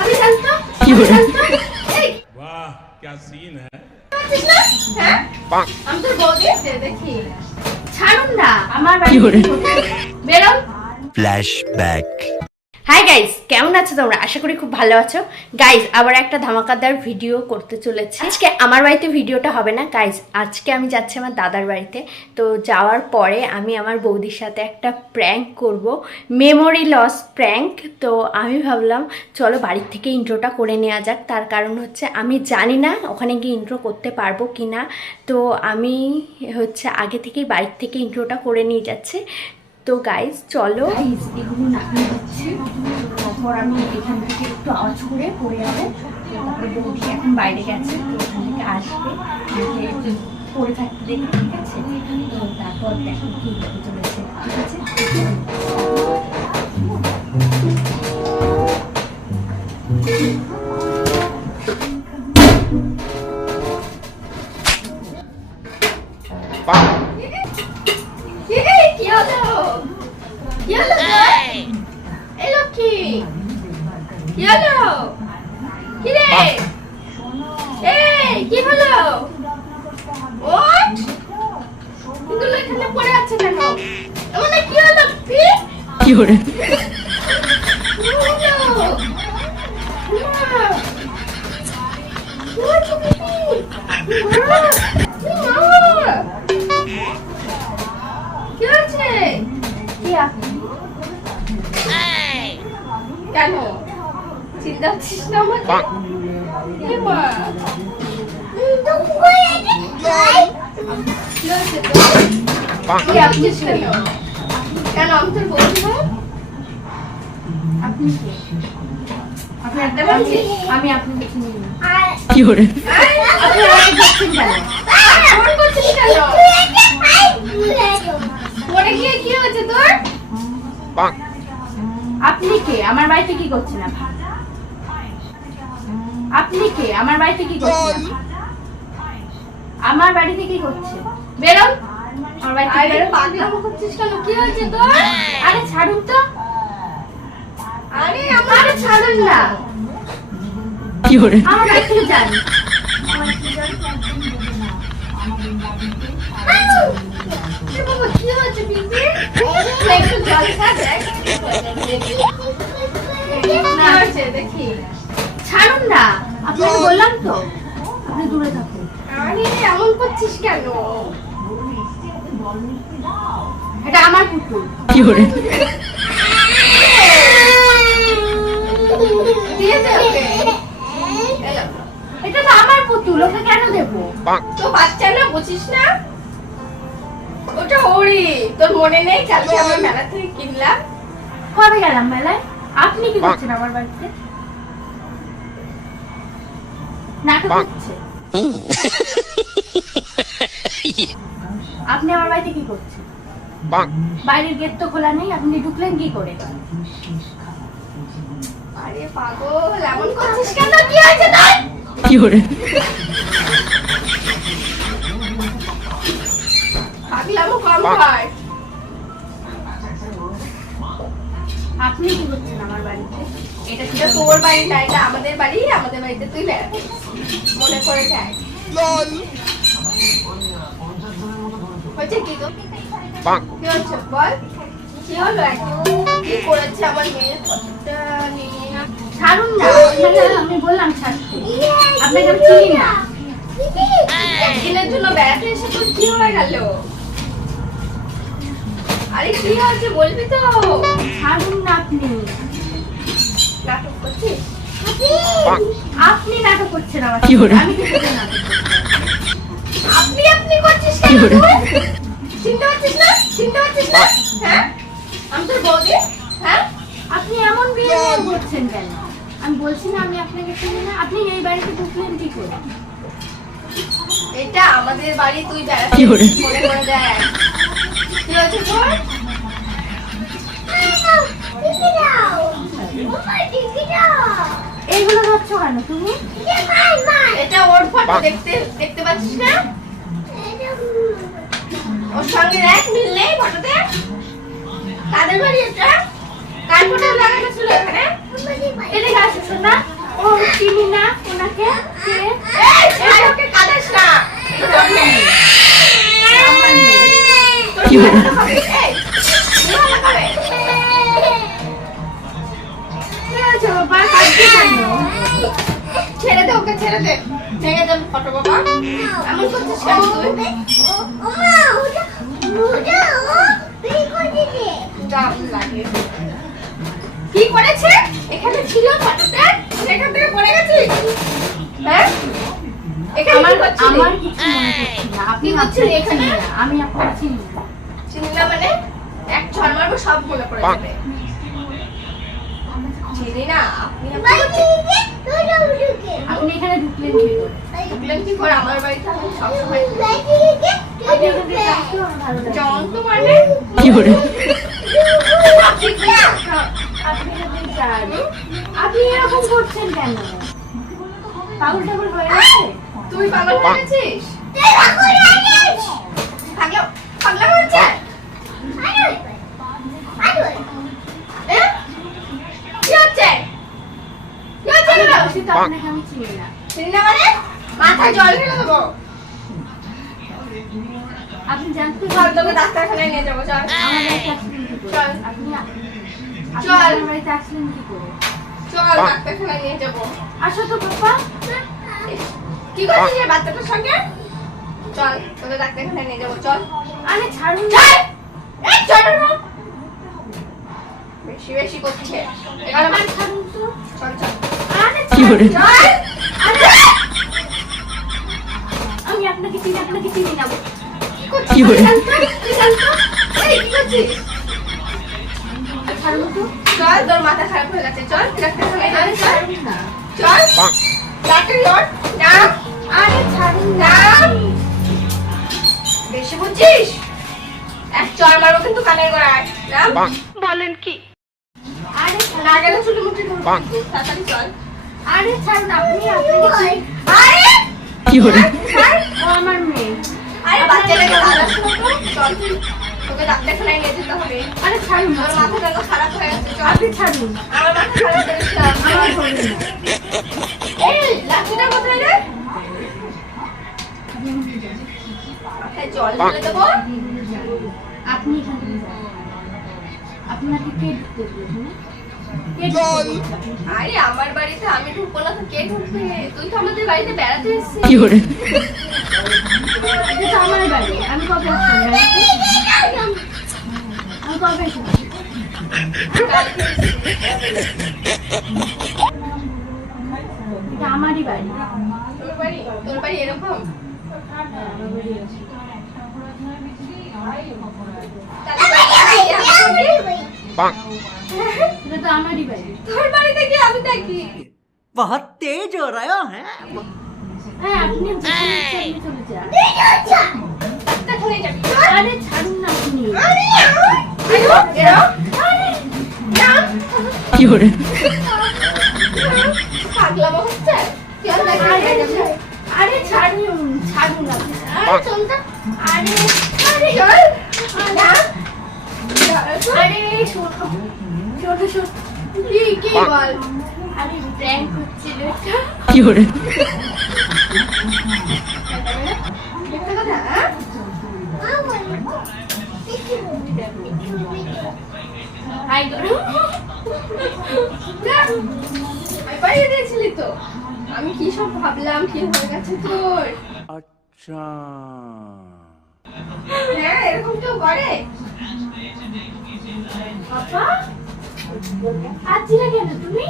अभी चलता वाह क्या सीन है হ্যাঁ আমি তো বউদি দেখি ছাড়ুন না আমার বাড়ি বেরো ফ্ল্যাশব্যাক। হাই গাইস, কেমন আছো তোমরা? আশা করি খুব ভালো আছো। গাইস, আবার একটা ধামাকাদার ভিডিও করতে চলেছি। আজকে আমার বাড়িতে ভিডিওটা হবে না গাইস, আজকে আমি যাচ্ছি আমার দাদার বাড়িতে। তো যাওয়ার পরে আমি আমার বৌদির সাথে একটা প্র্যাঙ্ক করব, মেমোরি লস প্র্যাঙ্ক। তো আমি ভাবলাম চলো বাড়ির থেকে ইন্ট্রোটা করে নেওয়া যাক। তার কারণ হচ্ছে আমি জানি না ওখানে গিয়ে ইন্ট্রো করতে পারবো কি না। তো আমি হচ্ছে আগে থেকেই বাড়ির থেকে ইন্ট্রোটা করে নিয়ে যাচ্ছি। তো গাইজ চলো, এগুলো নামিয়ে দিচ্ছি, তারপর আমি এখান থেকে একটু আওয়াজ করে পড়ে যাবো। তারপরে বৌদি এখন বাইরে গেছে, তো ওখান থেকে আসবে, আমাকে একটু পড়ে থাকতে দেখে, ঠিক আছে? তো তারপর দেখো কি হতে চলেছে, ঠিক আছে? কেন চিন্তা হচ্ছিস না আমাকে? কেন আমি তোর বলছি না? আপনি আপনি একটা বলছি আমি আপনাকে চিনি না। কি করে এমন করছিস কেন? পরে গিয়ে কি হয়েছে তোর? আপনি কে? আমার বাড়িতে কি করছেন আপনি? আপনি কে? আমার বাড়িতে কি করছেন? আমার বাড়িতে কি করছেন? বেরো আমার বাড়িতে। আরে পাগলামো করছিস কেন? কি হয়েছে তোর? আরে ছাড়ুন তো। আরে আমার ছাড়ুন না। কি করে আমার বাড়ি থেকে যান? কি হয়েছে বিবি? একটু জল খা দেখ। না হয়েছে দেখি। ছাড়ুন না, আপনাকে বললাম তো আপনি দূরে থাকুন। আরে এমন করছিস কেন? এটা আমার পুতুল। কি করে এটা তো আমার পুতুল, ওকে কেন দেবো? তো বাচ্চা না, বুঝিস না? ওটা ওরই, তোর মনে নেই? কালকে আমার মেলা থেকে কিনলাম। কবে গেলাম মেলায়? আপনি কি করছেন আমার বাড়িতে? নাটক হচ্ছে। আপনি আমার বাড়িতে কি করছেন? বাইরের গেট তো খোলা নেই, আপনি ঢুকলেন কি করে? আরে পাগল, এমন করছিস কেন? কি হয়েছে তোর? কি করে পাগলামো কম কর। আপনি কি করছেন আমার বাড়িতে? এটা কি তোর বাড়ি না, এটা আমাদের বাড়ি। আমাদের বাড়িতে তুই বেড়াতে মনে করে দেখ। হয়েছে কি তো? কি হচ্ছে বল? কি হলো? কি করেছে আমার মেয়ে? কতটা নিয়ে ছাড়ুন না। আমি বললাম ছাড়তে, আপনাকে আমি চিনি না। একদিনের জন্য বেড়াতে এসে তোর কি হয়ে গেল? আরে কি হয়েছে বলবি তো? ছাড়ুন না। আপনি নাটক করছিস? আপনি নাটক করছেন আমার। আমি কি করে নাটক করছি? আপনি আপনি করছিস কেন? চিন্তা হচ্ছিস না? চিন্তা হচ্ছিস না? হ্যাঁ আমি তোর বৌদি। হ্যাঁ আপনি এমন বিয়ে করছেন কেন? আমি বলছি না আমি আপনাকে চিনি না। আপনি এই বাড়িতে ঢুকলেন কি করে? এটা আমাদের বাড়ি, তুই বেড়াতে মনে করে দেখ। কি হয়েছে তোর? এইগুলো ভাবছ কেন তুমি? এটা ওর ফটো, দেখতে পাচ্ছিস না? ওর সঙ্গে দেখ, মিল নেই ফটোতে। কাদের বাড়ি এটা? কার ফটো লাগানো ছিল এখানে? এদিকে আসো শোনা। ছেড়ে দে ওকে, ছেড়ে দে, ভেঙে যাবে ফটো বাবা। এমন করছিস কেন তুই? দাম লাগে। কি করেছে? এখানে ছিল ফটোটা, সেখান থেকে পড়ে গেছিস? হ্যাঁ? এখানে কি করছিলি? আমার কিছু মনে পড়ছে না। আপনি কি করছিলি এখানে? আমি আপনাকে চিনি না। চিনি না মানে? এক ছড় মারবো, সব মনে পড়ে যাবে। চিনি না? আপনি আপনি এখানে ঢুকলেন কি করে? ঢুকলেন কি করে আমার বাড়িতে? আমি সবসময় আপনি এখান থেকে আসলেও আমার ভালো লাগে। জন্ত মানে? কি করে? আপনি কি? আপনি এখান থেকে যান। আপনি এরকম করছেন কেন? পাগল টাগল হয়ে আছে? তুই পাগল হয়ে গেছিস? পাগলা পাগলা হচ্ছে? এ? কি হচ্ছে? কি হচ্ছে এগুলো? বলছি তো আপনাকে আমি চিনি না। চিনি না মানে? মাথায় জল ঢেলে দেবো। আপনি জানতে চল তোকে ডাক্তারখানায় নিয়ে যাবো, চল। আমার বাড়িতে আসলেন কি করে? চল। আপনি চল। আমার বাড়িতে আসলেন কি করে? চল ডাক্তারখানায় নিয়ে যাবো। আসো তো পাপা। কি করছিস এই বাচ্চাটার সঙ্গে? চল তোকে ডাক্তারখানায় নিয়ে যাবো, চল। আরে ছাড়ুন। চল! এই চল না। বেশি বেশি করছে। এখানে আরে ছাড়ুন তো। চল চল। আরে কি করে? চল! আরে! আমি আপনাকে চিনি না। কি করছিস? কি করে? তুই জানতো? এই কি করছিস? ছাড়ুন তো। চল তোর মাথা খারাপ হয়ে গেছে, চল ডাক্তারখানায় যাবি, আরে চল। ছাড়ুন না। চল ডাক্তার ওঠ, নাম আরে ছাড়ুন না। নাম। বেশি বুঝছিস? এক চড় মারবো কিন্তু কানের গোড়ায়। নাম বলেন কি? আরে না গেলে চুলি মুঠি ধরবো কিন্তু। তাড়াতাড়ি চল। আরে ছাড়ুন আপনাকে আরে কি করে? ও আমার মেয়ে। আরে বাচ্চাটাকে ভালো চল তুই। তোকে ডাক্তারখানায় নিয়ে যেতে হবে। আরে ছাড়ুন না। তোর মাথাটা তো খারাপ হয়ে গেছে, চল। আপনি ছাড়ুন। আমার মাথা খারাপ হয়ে গেছে। আমার ধরবেন না। এই লাঠিটা কোথায় রে? মাথায় জল ঢেলে দেবো। আপনি এখান থেকে যান। আপনাকে কে ঢুকতে দিয়েছে? কে ঢুকতে দিয়েছে? আরে আমার বাড়িতে আমি ঢুকবো না তো কে ঢুকবে? তুই তো আমাদের বাড়িতে বেড়াতে এসেছিস। কি করে? এটা তো আমার বাড়ি। আমি কবে আসলাম বাড়িতে? আমি কবে আসলাম? এটা আমারই বাড়ি। তোর বাড়ি এরকম? এটা তো আমারই বাড়ি। তোর বাড়িতে কি আমি দেখি? बहुत तेज हो रहा है হ্যাঁ, আপনি যেখানে ইচ্ছা আপনি চলে যান। ডাক্তারখানায় যাবি। আরে ছাড়ুন না আপনি। কি করে? পাগলামো হচ্ছে? চল ডাক্তারখানায় যাবি। আরে ছাড়ুন আপনি। আরে চল না। আরে চল। না। আরে শোনো। কি বল? আরে প্র্যাঙ্ক হচ্ছিল এটা। কি করে? মিথ্যে কথা, হ্যাঁ? হাই করো। না। আমি পাঠিয়ে দিয়েছিলি তো। আমি কি সব ভাবলাম কি হয়ে গেছে তোর। अच्छा হ্যাঁ এরকম কেউ করে? বাবা আসছিলে কেন তুমি?